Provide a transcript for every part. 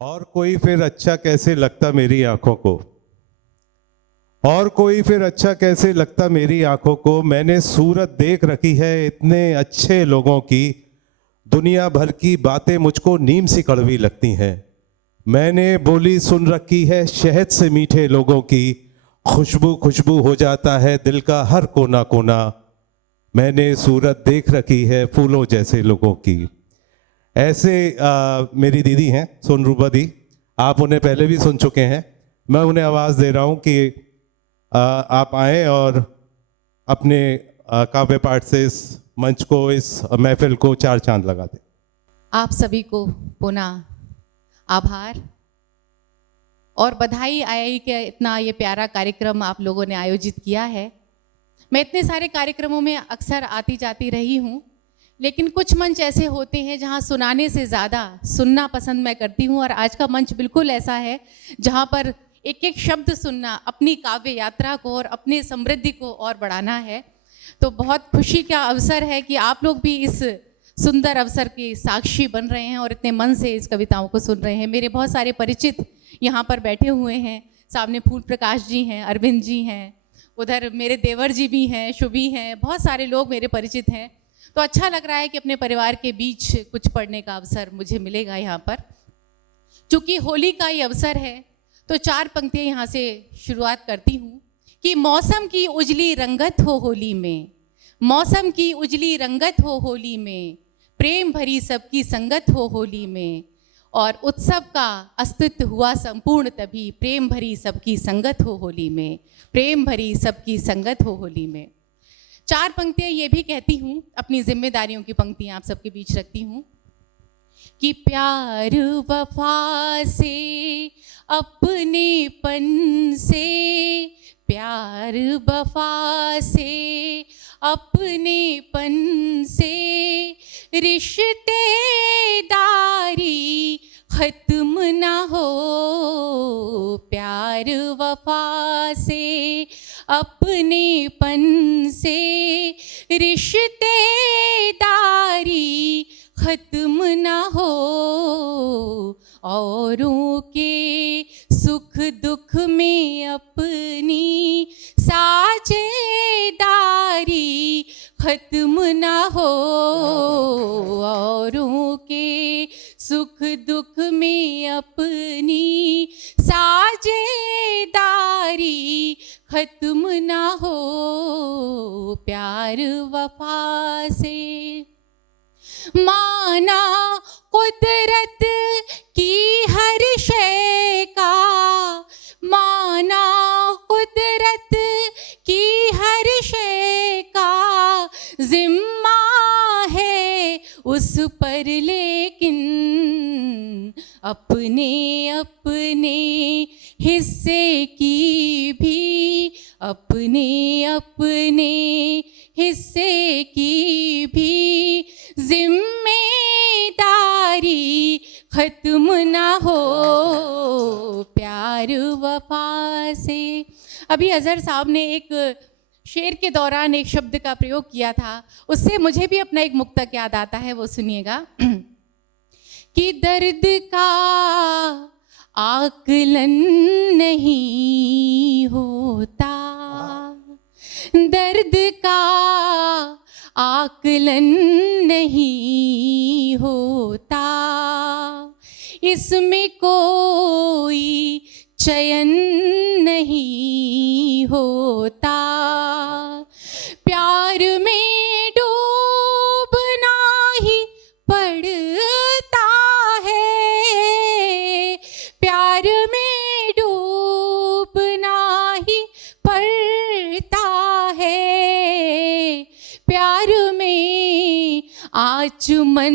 और कोई फिर अच्छा कैसे लगता मेरी आंखों को, और कोई फिर अच्छा कैसे लगता मेरी आंखों को। मैंने सूरत देख रखी है इतने अच्छे लोगों की, दुनिया भर की बातें मुझको नीम सी कड़वी लगती हैं। मैंने बोली सुन रखी है शहद से मीठे लोगों की, खुशबू खुशबू हो जाता है दिल का हर कोना कोना। मैंने सूरत देख रखी है फूलों जैसे लोगों की। ऐसे मेरी दीदी हैं सोनरूपा दी, आप उन्हें पहले भी सुन चुके हैं। मैं उन्हें आवाज़ दे रहा हूं कि आप आएँ और अपने काव्य पाठ से इस मंच को, इस महफिल को चार चांद लगा दें। आप सभी को पुनः आभार और बधाई आई कि इतना ये प्यारा कार्यक्रम आप लोगों ने आयोजित किया है। मैं इतने सारे कार्यक्रमों में अक्सर आती जाती रही हूँ, लेकिन कुछ मंच ऐसे होते हैं जहाँ सुनाने से ज़्यादा सुनना पसंद मैं करती हूँ, और आज का मंच बिल्कुल ऐसा है जहाँ पर एक एक शब्द सुनना, अपनी काव्य यात्रा को और अपनी समृद्धि को और बढ़ाना है। तो बहुत खुशी का अवसर है कि आप लोग भी इस सुंदर अवसर के साक्षी बन रहे हैं और इतने मन से इस कविताओं को सुन रहे हैं। मेरे बहुत सारे परिचित यहाँ पर बैठे हुए हैं, सामने फूल प्रकाश जी हैं, अरविंद जी हैं, उधर मेरे देवर जी भी हैं, शुभी हैं, बहुत सारे लोग मेरे परिचित हैं। तो अच्छा लग रहा है कि अपने परिवार के बीच कुछ पढ़ने का अवसर मुझे मिलेगा यहाँ पर। चूँकि होली का ये अवसर है तो चार पंक्तियाँ यहाँ से शुरुआत करती हूँ कि मौसम की उजली रंगत हो होली में, मौसम की उजली रंगत हो होली में, प्रेम भरी सबकी संगत हो होली में, और उत्सव का अस्तित्व हुआ संपूर्ण तभी, प्रेम भरी सबकी संगत हो होली में, प्रेम भरी सबकी संगत हो होली में। चार पंक्तियाँ ये भी कहती हूँ, अपनी जिम्मेदारियों की पंक्तियाँ आप सबके बीच रखती हूँ कि प्यार वफा से, अपनेपन से, प्यार वफा से, अपनेपन से, रिश्तेदारी खत्म ना हो, प्यार वफा से, अपनेपन से, रिश्तेदारी खत्म ना हो, औरों के सुख दुख में अपनी साझेदारी खत्म ना हो, औरों के सुख दुख में अपनी साझेदारी खत्म ना हो, प्यार वफा से। माना कुदरत की हर शय का, माना कुदरत की हर शय का जिम्मा है उस पर, लेकिन अपने अपने हिस्से की भी, अपने अपने हिस्से की भी जिम्मेदारी खत्म ना हो, प्यार वफा से। अभी अजहर साहब ने एक शेर के दौरान एक शब्द का प्रयोग किया था, उससे मुझे भी अपना एक मुक्तक याद आता है, वो सुनिएगा कि दर्द का आकलन नहीं होता, दर्द का आकलन नहीं होता, इसमें कोई चयन नहीं होता, प्यार में डूबना ही पड़ता है, प्यार में डूबना ही पड़ता है, प्यार में आचमन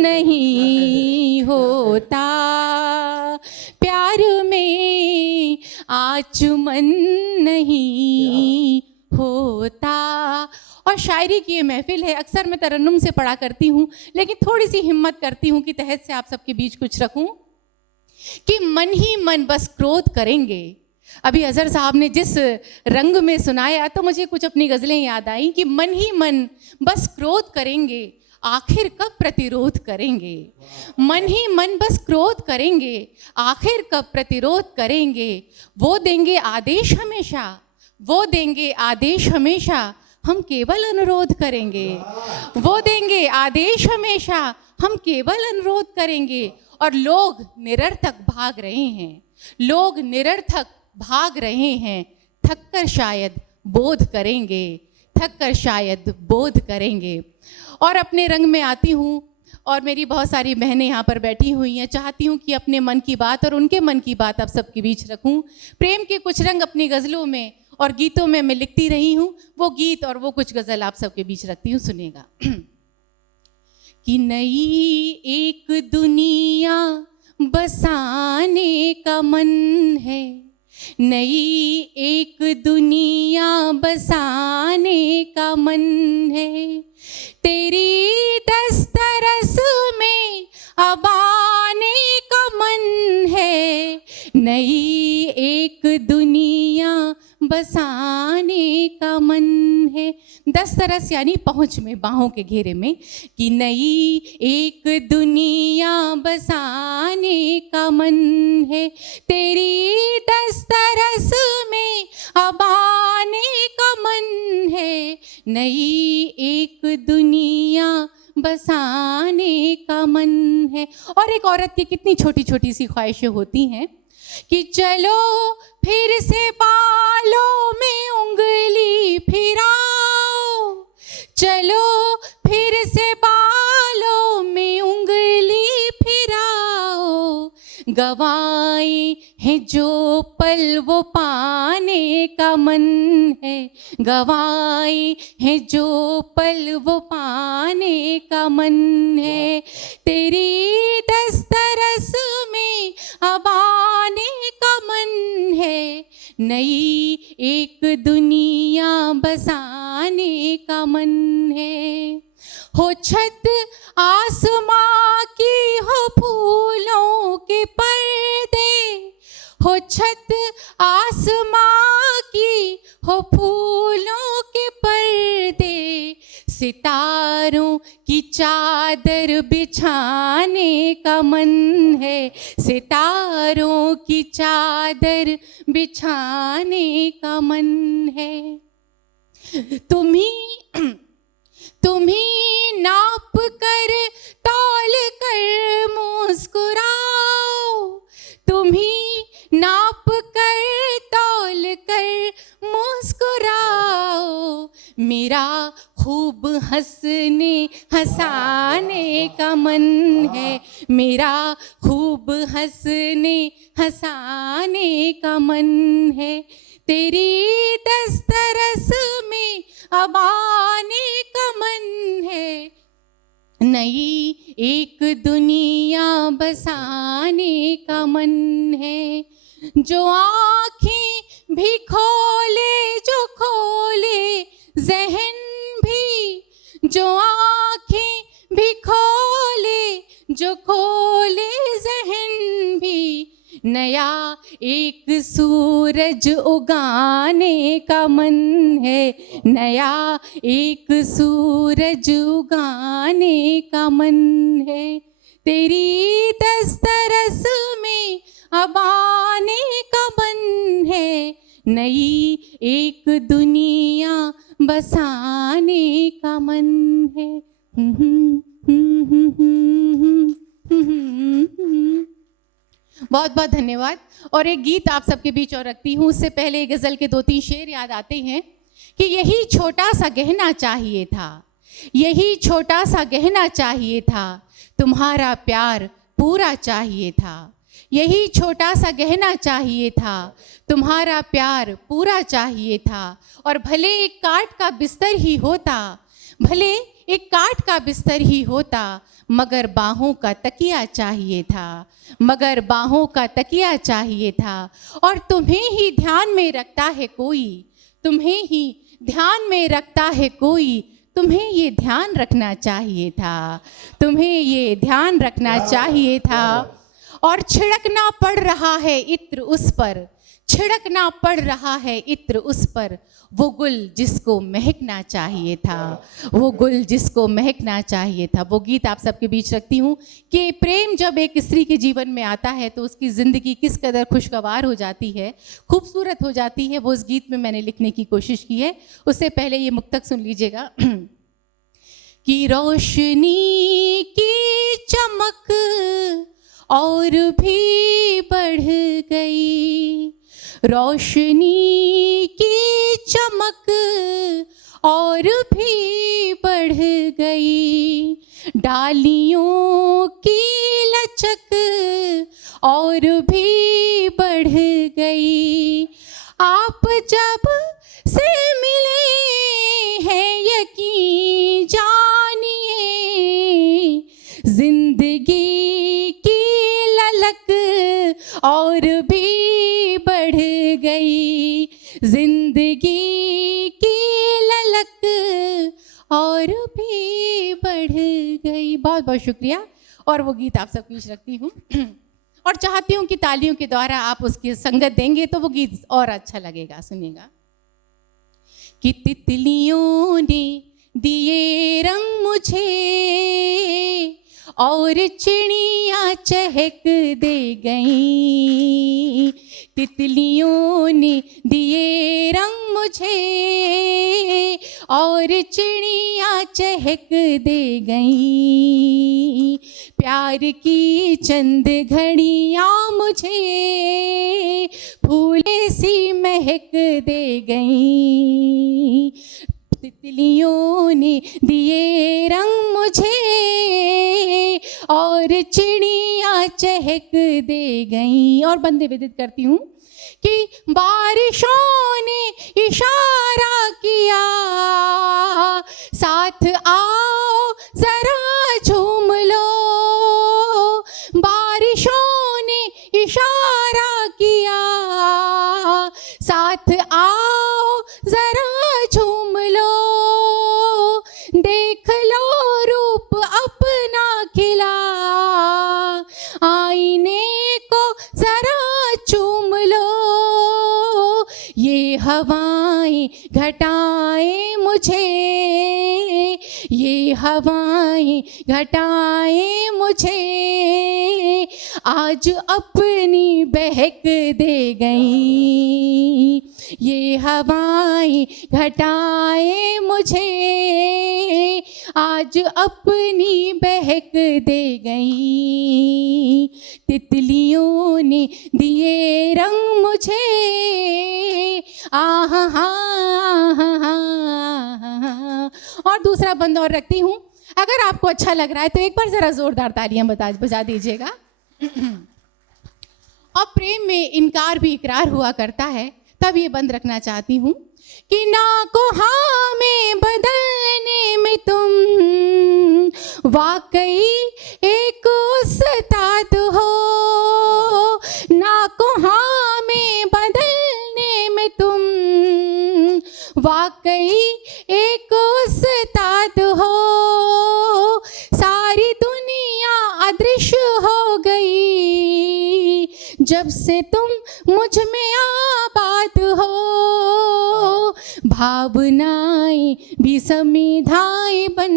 नहीं होता, प्यार में आचमन नहीं होता। और शायरी की ये महफिल है, अक्सर मैं तरन्नुम से पढ़ा करती हूँ, लेकिन थोड़ी सी हिम्मत करती हूँ कि तहत से आप सबके बीच कुछ रखूँ कि मन ही मन बस क्रोध करेंगे। अभी अजहर साहब ने जिस रंग में सुनाया तो मुझे कुछ अपनी गज़लें याद आई कि मन ही मन बस क्रोध करेंगे, आखिर कब प्रतिरोध करेंगे? मन ही मन बस क्रोध करेंगे, आखिर कब प्रतिरोध करेंगे? वो देंगे आदेश हमेशा, वो देंगे आदेश हमेशा, हम केवल अनुरोध करेंगे। वो देंगे आदेश हमेशा, हम केवल अनुरोध करेंगे। और लोग निरर्थक भाग रहे हैं, लोग निरर्थक भाग रहे हैं, थक कर शायद बोध करेंगे, थक कर शायद बोध करेंगे। और अपने रंग में आती हूँ और मेरी बहुत सारी बहनें यहाँ पर बैठी हुई हैं। चाहती हूँ कि अपने मन की बात और उनके मन की बात आप सबके बीच रखूँ। प्रेम के कुछ रंग अपनी गज़लों में और गीतों में मैं लिखती रही हूँ, वो गीत और वो कुछ गज़ल आप सबके बीच रखती हूँ, सुनिएगा। कि नई एक दुनिया बसाने का मन है, नई एक दुनिया बसाने का मन है, तेरी दस्तरस में अब आने का मन है, नई एक दुनिया बसाने का मन है। दस्तरस यानी पहुँच में, बाहों के घेरे में। कि नई एक दुनिया बसाने का मन है, तेरी दस्तरस में अब आने का मन है, नई एक दुनिया बसाने का मन है। और एक औरत की कितनी छोटी छोटी सी ख्वाहिशें होती हैं कि चलो फिर से बालों में उंगली फिराओ, चलो फिर से बालों में उंगली फिराओ, गवाए हैं जो पल वो पाने का मन है, गवाए हैं जो पल वो पाने का मन है, तेरी दस्तरस में अब आने का मन है, नई एक दुनिया बसाने का मन है। हो छत आसमां की, हो फूलों के पर्दे, हो छत आसमां की, हो फूलों के पर्दे, सितारों की चादर बिछाने का मन है, सितारों की चादर बिछाने का मन है। तुम्ही नाप कर तौल कर मुस्कुराओ, तुम्ही नाप कर तौल कर मुस्कुराओ, मेरा खूब हंसने हंसाने का मन है, मेरा खूब हंसने हंसाने का मन है, तेरी दस्तरस में अब आने का मन है, नई एक दुनिया बसाने का मन है। जो आँखें भी खोले, जो खोले ज़हन भी, जो आँखें भी खोले, जो खोले ज़हन भी, नया एक सूरज उगाने का मन है, नया एक सूरज उगाने का मन है, तेरी दस्तरस में अब आने का मन है, नई एक दुनिया बसाने का मन है। बहुत बहुत धन्यवाद। और एक गीत आप सबके बीच और रखती हूँ, उससे पहले गज़ल के 2-3 शेर याद आते हैं कि यही छोटा सा गहना चाहिए था, यही छोटा सा गहना चाहिए था, तुम्हारा प्यार पूरा चाहिए था, यही छोटा सा गहना चाहिए था, तुम्हारा प्यार पूरा चाहिए था। और भले एक काठ का बिस्तर ही होता, भले एक काठ का बिस्तर ही होता, मगर बाहों का तकिया चाहिए था, मगर बाहों का तकिया चाहिए था। और तुम्हें ही ध्यान में रखता है कोई, तुम्हें ही ध्यान में रखता है कोई, तुम्हें ये ध्यान रखना चाहिए था, तुम्हें ये ध्यान रखना चाहिए था। और छिड़कना पड़ रहा है इत्र उस पर, छिड़कना पड़ रहा है इत्र उस पर, वो गुल जिसको महकना चाहिए था, वो गुल जिसको महकना चाहिए था। वो गीत आप सबके बीच रखती हूँ कि प्रेम जब एक स्त्री के जीवन में आता है तो उसकी ज़िंदगी किस कदर खुशगवार हो जाती है, खूबसूरत हो जाती है, वो उस गीत में मैंने लिखने की कोशिश की है। उससे पहले ये मुक्तक सुन लीजिएगा कि रोशनी की चमक और भी बढ़ गई, रोशनी की चमक और भी बढ़ गई, डालियों की लचक और भी बढ़ गई। आप जब से मिले हैं यकीन जानिए, जिंदगी की ललक और भी बढ़ गई, जिंदगी की ललक और भी बढ़ गई। बहुत बहुत शुक्रिया। और वो गीत आप सबके बीच रखती हूँ और चाहती हूँ कि तालियों के द्वारा आप उसकी संगत देंगे तो वो गीत और अच्छा लगेगा। सुनिएगा कि तितलियों ने दिए रंग मुझे और चिड़िया चहक दे गई, तितलियों ने दिए रंग मुझे और चिड़िया चहक दे गई, प्यार की चंद घड़ियाँ मुझे फूले सी महक दे गई, तितलियों ने दिए रंग मुझे और चिड़िया चहक दे गई। और बंदे विदित करती हूँ कि बारिशों ने इशारा किया, साथ आओ जरा झूम लो, बारिशों ने इशारा किया, साथ आओ जरा झूम लो, देख लो रूप अपना खिला, आईने को जरा चूम लो, ये हवाएं घटाएं मुझे, ये हवाएं घटाएं मुझे आज अपनी बहक दे गई, ये हवाएं घटाएं मुझे आज अपनी बहक दे गई, तितलियों ने दिए रंग मुझे आहा हा हा हा। और दूसरा बंद और रखती हूँ, अगर आपको अच्छा लग रहा है तो एक बार जरा जोरदार तालियां बजा दीजिएगा। और प्रेम में इनकार भी इकरार हुआ करता है, तब ये बंद रखना चाहती हूँ कि ना को हाँ में बदलने में तुम वाकई एक उस्ताद हो, ना को हाँ में बदलने में तुम वाकई एक उस्ताद हो, सारी दुनिया अदृश्य हो गई जब से तुम मुझ में आबाद हो, भावनाएं भी समिधाएं बन,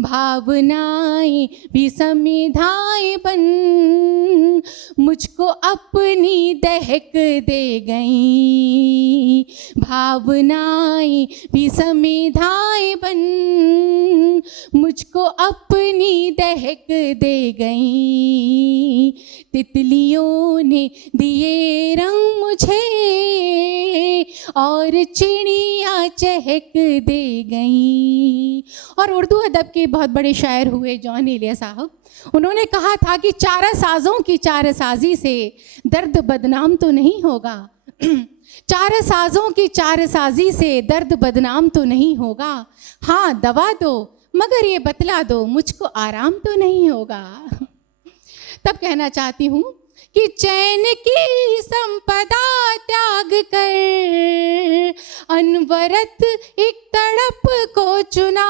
भावनाएं भी समिधाएं बन मुझको अपनी दहक दे गई, भावनाएं भी समिधाएं बन मुझको अपनी दहक दे गई, तितलियों ने दिए रंग मुझे और चिड़िया चहक दे गई। और उर्दू अदब के बहुत बड़े शायर हुए जॉन एलिया साहब, उन्होंने कहा था कि चारा साजों की चारा साजी से दर्द बदनाम तो नहीं होगा, चारा साजों की चारा साजी से दर्द बदनाम तो नहीं होगा, हाँ दवा दो मगर ये बतला दो मुझको आराम तो नहीं होगा। तब कहना चाहती हूँ कि चैन की संपदा त्याग कर अनवरत एक तड़प को चुना,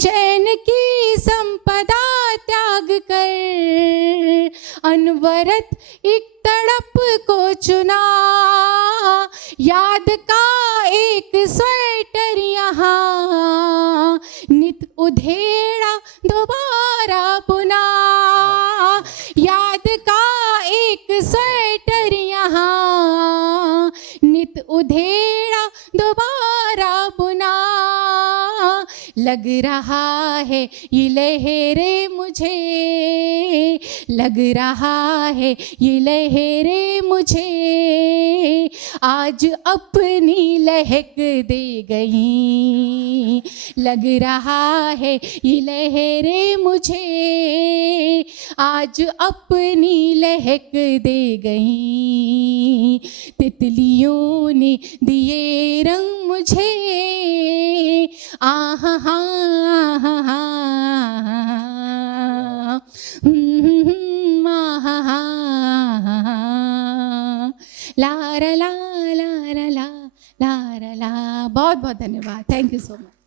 चैन की संपदा त्याग कर अनवरत एक तड़प को चुना, याद का एक स्वेटर यहाँ नित उधेड़ा दोबारा बुना, याद का एक स्वेटर यहाँ नित उधेड़ा दोबारा बुना। लग रहा है ये लहरे मुझे, लग रहा है ये लहरे मुझे आज अपनी लहक दे गई। लग रहा है ये लहरे मुझे आज अपनी लहक दे गई। तितलियों ने दिए रंग मुझे, आहा हा हा हा, आहा हा, ला ला ला ला ला ला ला ला। बहुत बहुत धन्यवाद, थैंक यू सो मच।